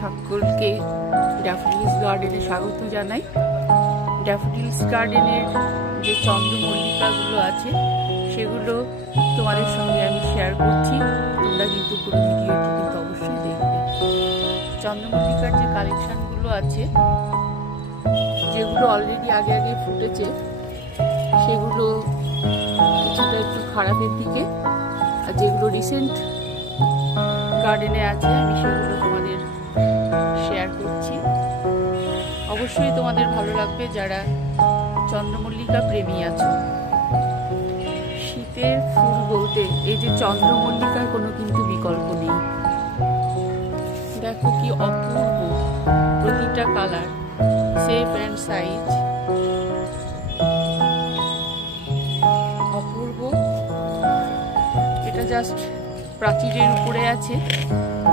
সকলকে ড্যাফোডিলস গার্ডেনে স্বাগত জানাই। ড্যাফোডিলস গার্ডেনের যে চন্দ্রমল্লিকাগুলো আছে সেগুলো তোমাদের সঙ্গে আমি শেয়ার করছি। তোমরা কিন্তু পুরো ভিডিওটি কিন্তু অবশ্যই দেখবে। চন্দ্রমল্লিকার যে কালেকশানগুলো আছে, যেগুলো অলরেডি আগে আগে ফুটেছে সেগুলো কিছুটা একটু খারাপের দিকে, আর যেগুলো রিসেন্ট গার্ডেনে আছে আমি সেগুলো তোমাদের শেয়ার করছি। অবশ্যই তোমাদের ভালো লাগবে যারা চন্দ্রমল্লিকা প্রেমী আছো। শীতের ফুল বলতে এই যে চন্দ্রমল্লিকার কোনো কিন্তু বিকল্প নেই। দেখো কি অপূর্ব প্রতিটা কালার, শেপ অ্যান্ড সাইজ অপূর্ব। এটা জাস্ট প্রাচীরের উপরে আছে,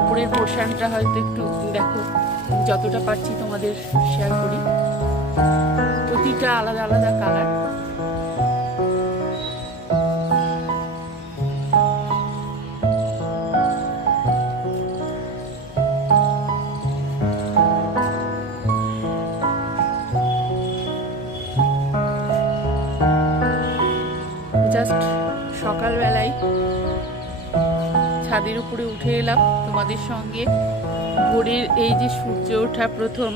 উপরের পোর্শনটা হয়তো একটু দেখো, যতটা পারছি তোমাদের শেয়ার করি। প্রতিটা আলাদা আলাদা কালার। জাস্ট সকালবেলায় ছাদের উপরে উঠে এলাম তোমাদের সঙ্গে। ভোরের এই যে সূর্য ওঠা প্রথম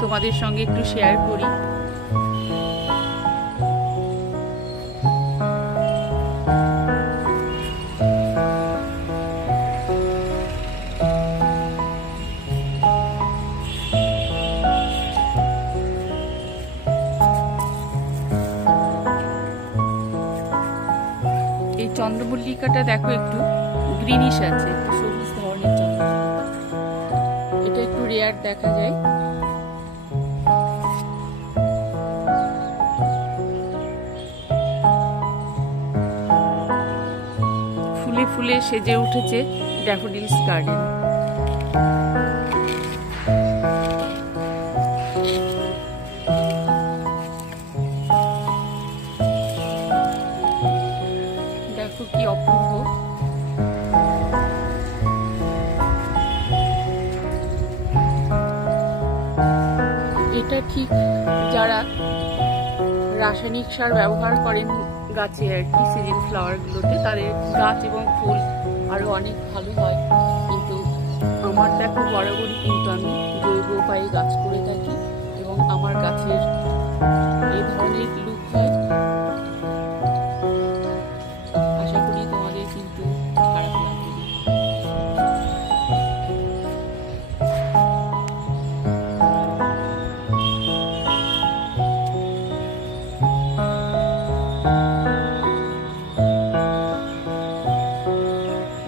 তোমাদের সঙ্গে একটু শেয়ার করি। এই চন্দ্রমল্লিকাটা দেখো একটু গ্রিনিশ আছে, একটু সবুজ ধরনের চন্দ্রমল্লিকা, এটা একটু রেয়ার দেখা যায়। ফুলে ফুলে সেজে উঠেছে ড্যাফোডিলস গার্ডেন। দেখো কি অপূর্ব। এটা ঠিক যারা রাসায়নিক সার ব্যবহার করেন গাছে আর কি, সিজন ফ্লাওয়ার গুলোতে, তাদের গাছ এবং ফুল আরো অনেক ভালো হয়। কিন্তু আমার দেখো বরাবরই কিন্তু আমি জৈব উপায়ে গাছ করে থাকি এবং আমার গাছের এই ধরনের লুক হয়। আশা করি তোমাদের কিন্তু খারাপ লাগবে না।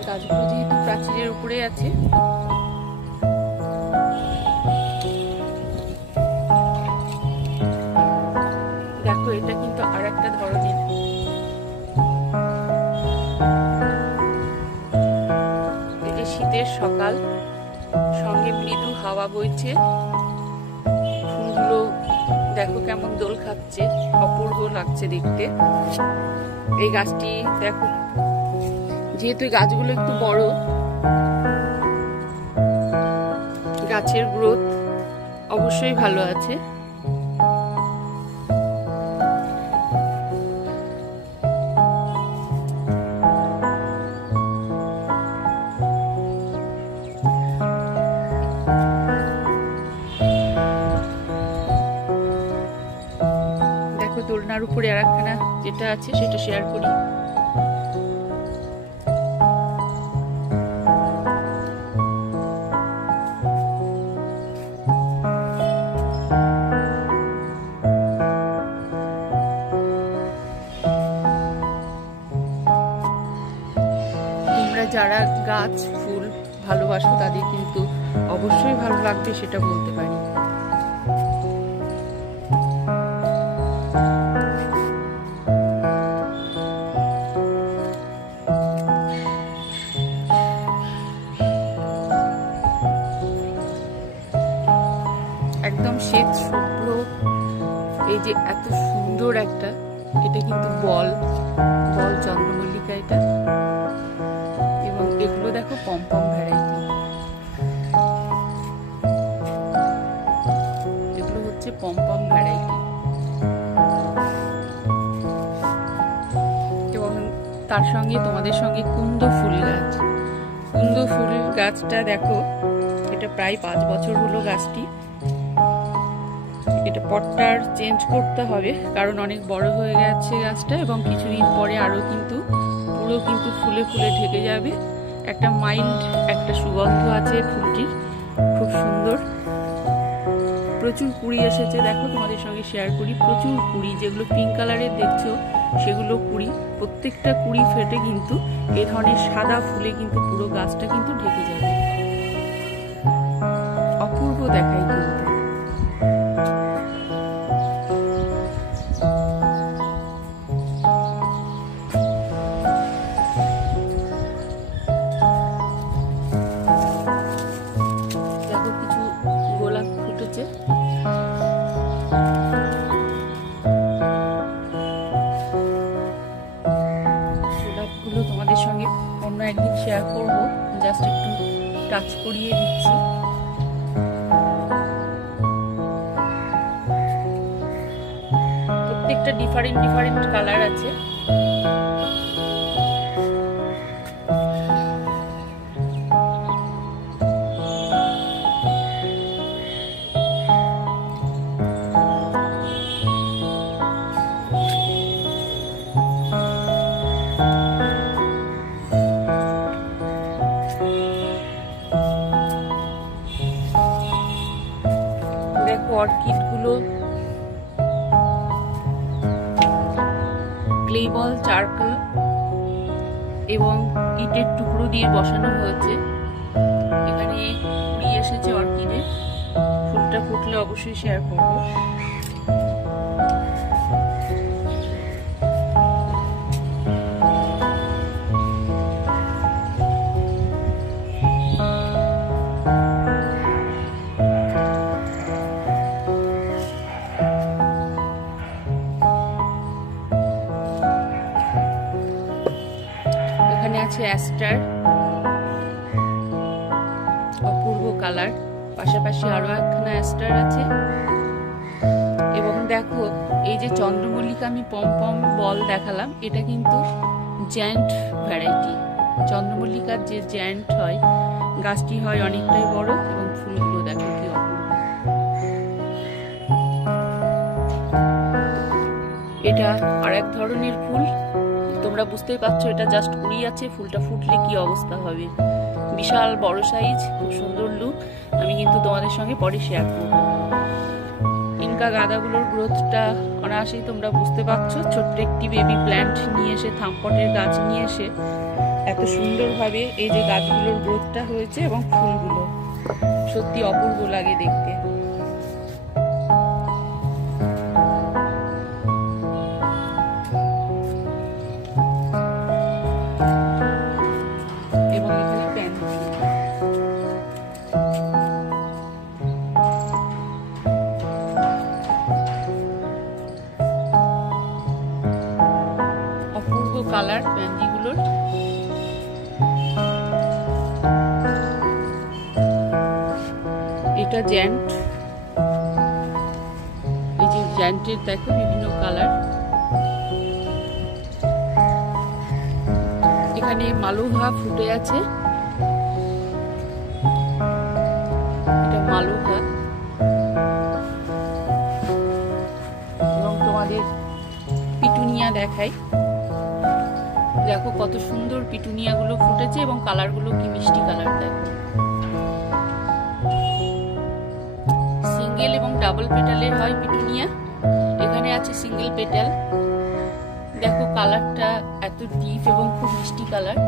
গাছগুলো যেহেতু প্রাচীরের উপরে আছে, দেখো এটা কিন্তু আর একটা ধরনের। এটা শীতের সকাল, সঙ্গে মৃদু হাওয়া বইছে, ফুলগুলো দেখো কেমন দোল খাচ্ছে, অপূর্ব লাগছে দেখতে। এই গাছটি দেখো, যেহেতু এই গাছগুলো একটু বড়, গাছের গ্রোথ অবশ্যই ভালো আছে। দেখো দোলনার উপরে আর একখানা যেটা আছে সেটা শেয়ার করি। যারা গাছ ফুল ভালোবাসো তাদের কিন্তু অবশ্যই ভালো লাগবে, সেটা বলতে পারি। একদম শ্বেত শুভ্র এই যে এত সুন্দর একটা, এটা কিন্তু বল চন্দ্রমল্লিকা এটা। এবং এগুলো দেখো পমপম ভ্যারাইটি, এগুলো হচ্ছে পমপম ভ্যারাইটি। এবং তার সঙ্গে তোমাদের সঙ্গে কুন্দ ফুল গাছটা দেখো, এটা প্রায় 5 বছর হলো গাছটি। এটা পটটার চেঞ্জ করতে হবে কারণ অনেক বড় হয়ে গেছে গাছটা, এবং কিছুদিন পরে আরো কিন্তু পুরো কিন্তু ফুলে ফুলে ঢেকে যাবে। একটা মাইল্ড একটা সুগন্ধ আছে ফুলটির, খুব সুন্দর। প্রচুর কুড়ি এসেছে, দেখো তোমাদের সঙ্গে শেয়ার করি। প্রচুর কুড়ি, যেগুলো পিঙ্ক কালারের দেখছো সেগুলো কুড়ি। প্রত্যেকটা কুড়ি ফেটে কিন্তু এই ধরনের সাদা ফুলে কিন্তু পুরো গাছটা কিন্তু ঢেকে যাবে। অপূর্ব দেখায় কিন্তু। দেখো কিছু গোলাপ ফুটেছে। টাচ করিয়ে দিচ্ছি। প্রত্যেকটা ডিফারেন্ট ডিফারেন্ট কালার আছে। দেখো অর্কিড গুলো ক্লে বল, চারকোল এবং ইটের টুকরো দিয়ে বসানো হয়েছে। এখানে কুড়ি এসেছে অর্কিডে। ফুলটা ফুটলে অবশ্যই শেয়ার করব। এখানে আছে অ্যাস্টার, অপূর্ব কালার। পাশাপাশি আরো একখানা অ্যাস্টার আছে। এবং দেখো এই যে চন্দ্রমল্লিকা আমি পম বল দেখালাম, এটা কিন্তু জ্যান্ট ভ্যারাইটি। চন্দ্রমল্লিকার যে জ্যান্ট হয়, গাছটি হয় অনেকটাই বড় এবং ফুলগুলো দেখো কি অপূর্ব। এটা আর এক ধরনের ফুল, তোমরা বুঝতেই পারছো এটা জাস্ট কুড়ি আছে। ফুলটা ফুটলে কি অবস্থা হবে। বিশাল বড় সাইজ, খুব সুন্দর লুক। আমি কিন্তু তোমাদের সঙ্গে পরে শেয়ার করব। ইনকা গাঁদাগুলোর গ্রোথটা অনায়াসেই তোমরা বুঝতে পারছো। ছোট্ট একটি বেবি প্ল্যান্ট নিয়ে এসে, থামপটের গাছ নিয়ে এসে এত সুন্দরভাবে এই যে গাছগুলোর গ্রোথটা হয়েছে এবং ফুলগুলো সত্যি অপূর্ব লাগে দেখতে। কালার প্যান্ডিগুলোর। এটা জ্যান্ট, এই যে জ্যান্টের দেখো বিভিন্ন কালার। এখানে মালুহা ফুটে আছে, এটা মালুহা। এবং তোমাদের পিটুনিয়া দেখাই। দেখো কত সুন্দর পিটুনিয়া গুলো ফুটেছে এবং কালার গুলো কি মিষ্টি কালার। দেখো সিঙ্গেল এবং ডাবল পেটালের হয় পিটুনিয়া। এখানে আছে সিঙ্গেল পেটাল। দেখো কালারটা এত ডিপ এবং খুব মিষ্টি কালার।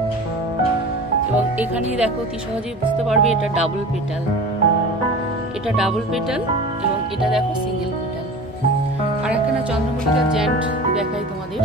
এবং এখানেই দেখো কি সহজেই বুঝতে পারবে এটা ডাবল পেটাল। এটা ডাবল পেটাল এবং এটা দেখো সিঙ্গেল পেটাল। আর একখানা চন্দ্রমল্লিকা জ্যান্ট দেখাই তোমাদের।